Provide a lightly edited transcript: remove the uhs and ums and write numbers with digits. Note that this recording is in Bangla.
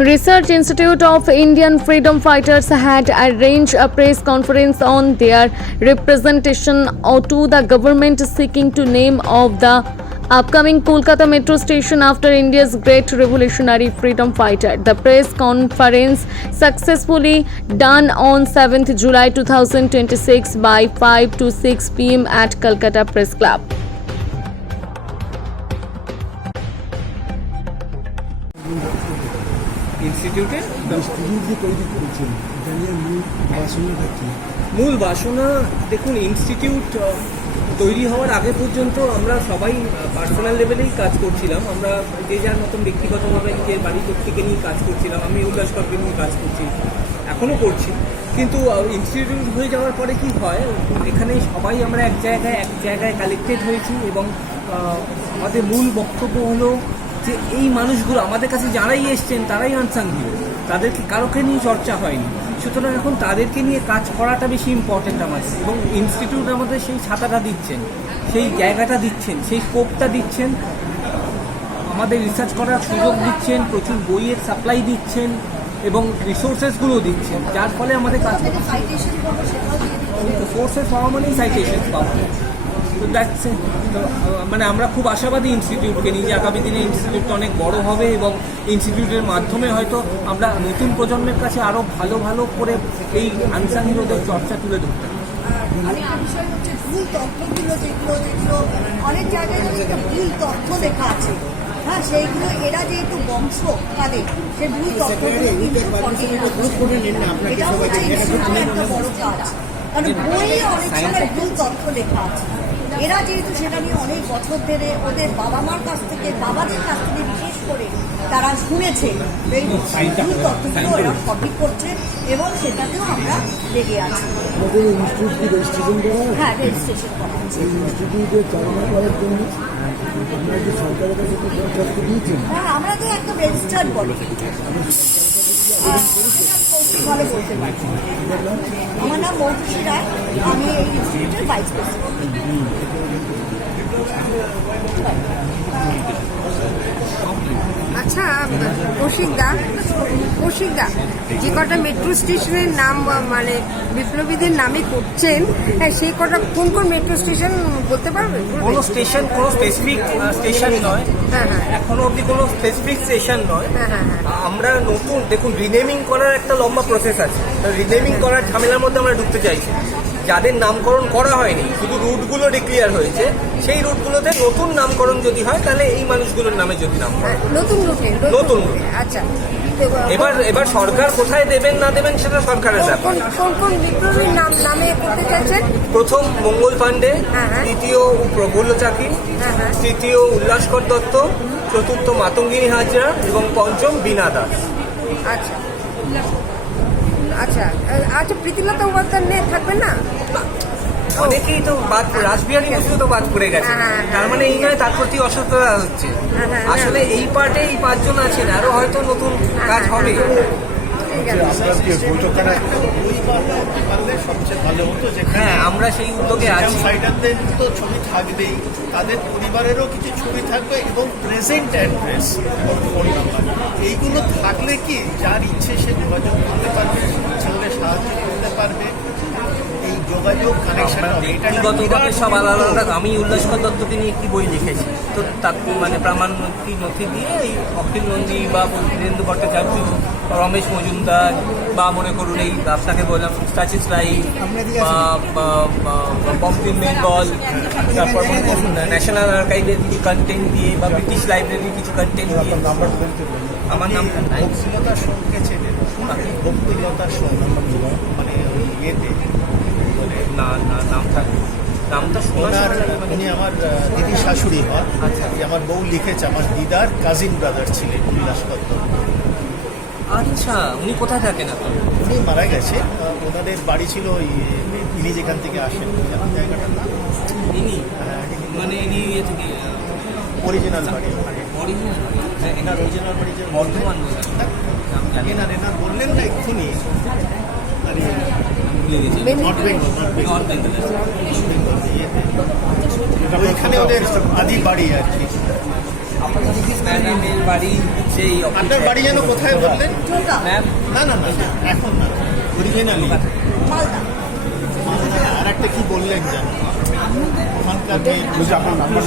Research Institute of Indian Freedom Fighters had arranged a press conference on their representation to the government seeking to name of the upcoming Kolkata metro station after India's great revolutionary freedom fighter. The press conference successfully done on 7th July 2026 by 5 to 6 p.m. at Kolkata Press Club. মূল বাসনা দেখুন, ইনস্টিটিউট তৈরি হওয়ার আগে পর্যন্ত আমরা সবাই পার্সোনাল লেভেলেই কাজ করছিলাম। আমরা যে যার মতন ব্যক্তিগতভাবে নিজের বাড়ির থেকে নিয়ে কাজ করছিলাম। আমি উল্লাসকরকে নিয়ে কাজ করছি, এখনও করছি। কিন্তু ইনস্টিটিউট হয়ে যাওয়ার পরে কি হয়, এখানে সবাই আমরা এক জায়গায় কালেক্টেড হয়েছি এবং আমাদের মূল বক্তব্য হলো যে এই মানুষগুলো আমাদের কাছে যারাই এসছেন তারাই আনসাং হিরো, তাদেরকে কারোকে নিয়ে চর্চা হয়নি। সুতরাং এখন তাদেরকে নিয়ে কাজ করাটা বেশি ইম্পর্টেন্ট আমাদের, এবং ইনস্টিটিউট আমাদের সেই ছাতাটা দিচ্ছেন, সেই জায়গাটা দিচ্ছেন, সেই স্কোপটা দিচ্ছেন, আমাদের রিসার্চ করার সুযোগ দিচ্ছেন, প্রচুর বইয়ের সাপ্লাই দিচ্ছেন এবং রিসোর্সেসগুলো দিচ্ছেন, যার ফলে আমাদের কাজ সোর্সেস পাওয়া মানেই সাইটেশন পাওয়া। মানে আমরা খুব আশাবাদী ইনস্টিটিউটকে নিয়ে যে আগামী দিনে ইনস্টিটিউটটা অনেক বড় হবে এবং ইনস্টিটিউটের মাধ্যমে হয়তো আমরা নতুন প্রজন্মের কাছে আরও ভালো করে এই আনসাং হিরোদের চর্চা তুলে ধরতে পারি। আরেকটা বিষয় হচ্ছে ভুল তথ্যগুলো যেগুলো অনেক জায়গায় ভুল তথ্য লেখা আছে, হ্যাঁ, সেইগুলো এরা যেহেতু বংশ তাদের সেই ভুল তথ্যগুলো এটাও হচ্ছে ইনস্টিটিউটের একটা বড় কাজ, কারণ বইয়ে অনেক সময় ভুল তথ্য লেখা আছে। এরা যেহেতু সেটা নিয়ে অনেক বছর ধরে ওদের বাবা মার কাছ থেকে, বাবাদের কাছ থেকে বিশেষ করে তারা শুনেছে, এই ভুল তথ্যগুলো এরা সঠিক করছে এবং সেটাতেও আমরা লেগে আছি। হ্যাঁ, রেজিস্ট্রেশন করা হচ্ছে। হ্যাঁ, আমরা তো একদম রেজিস্টার্ড বলি। ভালো বলতে পারছি। আমার নাম মৌসুমী রায়, আমি এই ইনস্টিটিউটের ভাইস প্রেসিডেন্ট। আচ্ছা, কৌশিকদা যে কটা মেট্রো স্টেশনের নাম মানে বিপ্লবীদের নামে করছেন, সেই কটা কোন কোন মেট্রো স্টেশন বলতে পারবে? কোনো স্টেশন, কোনো স্পেসিফিক স্টেশন নয়, এখনো অব্দি কোনো স্পেসিফিক স্টেশন নয়। আমরা নতুন দেখুন, রিনেমিং করার একটা লম্বা প্রসেস আছে, রিনেমিং করার ঝামেলার মধ্যে আমরা ঢুকতে চাইছি। যাদের নামকরণ করা হয়নি, শুধু রুটগুলো ডিক্লিয়ার হয়েছে, সেই রুটগুলোতে নতুন নামকরণ যদি হয় তাহলে এই মানুষগুলোর নামে যদি নাম নতুন রুটে। আচ্ছা, এবার সরকার কোথায় দেবেন না দেবেন সেটা সরকারের ব্যাপার। কোন বিপ্লবীর নামে করতে চাইছেন? প্রথম মঙ্গল পাণ্ডে, দ্বিতীয় প্রফুল্ল চাকি, তৃতীয় উল্লাসকর দত্ত, চতুর্থ মাতঙ্গিনী হাজরা এবং পঞ্চম বীণা দাস। আচ্ছা আচ্ছা আচ্ছা, প্রীতিলতা উপাধ্যায় নিয়ে থাকবেন না? অনেকেই তো বাদ, রাসবিহারী বসু তো বাদ পড়ে গেছে, তার মানে এই নয় তার প্রতি অসততা হচ্ছে। আসলে এই পার্টে এই 5 জন আছেন, আরো হয়তো নতুন কাজ হবে। হ্যাঁ, আমরা সেই উদ্যোগে আছি। ফাইটারদের তো ছবি থাকবেই, তাদের পরিবারেরও কিছু ছবি থাকবে এবং প্রেজেন্ট অ্যাড্রেস এবং ফোন নাম্বার, এইগুলো থাকলে কি যার ইচ্ছে সে যোগাযোগ করতে পারবে, ইচ্ছে হলে সাহায্য করতে পারবে। এই যোগাযোগ কানেকশন সব আলাদা আলাদা। আমি উল্লাসকর দত্তকে নিয়ে একটি বই লিখেছি, তো তার মানে প্রামাণ নথি দিয়ে এই অখিল নন্দী বা বীরেন্দ্র ভট্টাচার্য, রমেশ মজুমদার, বা মনে করুন এই আপনাকে বললাম স্টাচিস রাই বা বম্পিং বেঙ্গল, তারপর ন্যাশনাল আর্কাইভের কিছু কন্টেন্ট দিয়ে বা ব্রিটিশ লাইব্রেরির কিছু কন্টেন্ট দিয়ে। আমার নামটা ভক্তিলতা সোমকে চেনেন? ভক্তিলতা সোম মানে ওই ইয়েতে নামটা শোনার, উনি আমার দিদি শাশুড়ি হন। আচ্ছা, আমার বউ লিখেছে, আমার দিদার কাজিন ব্রাদার ছিলেন উল্লাসকর দত্ত। আচ্ছা, উনি কোথায় থাকেন এখন? উনি মারা গেছে, ওনাদের বাড়ি ছিল ওই ইনি যেখান থেকে আসেন জায়গাটার নাম ইনি, মানে ইনি ইয়ে থেকে অরিজিনাল বাড়ি। এনার অরিজিনাল বাড়ি যে বর্ধমান, এনার বললেন না এক্ষুনি, ওইখানে ওদের আদি বাড়ি আর কি। ম্যাডামের বাড়ি হচ্ছে এই আপনার বাড়ি যেন কোথায় বললেন? টোটা ম্যাম না না না না, এখন না, অরিজিনালি মালদা আর একটা কি বললেন যেন ওখানকার মেয়ে- আপনার নাম্বার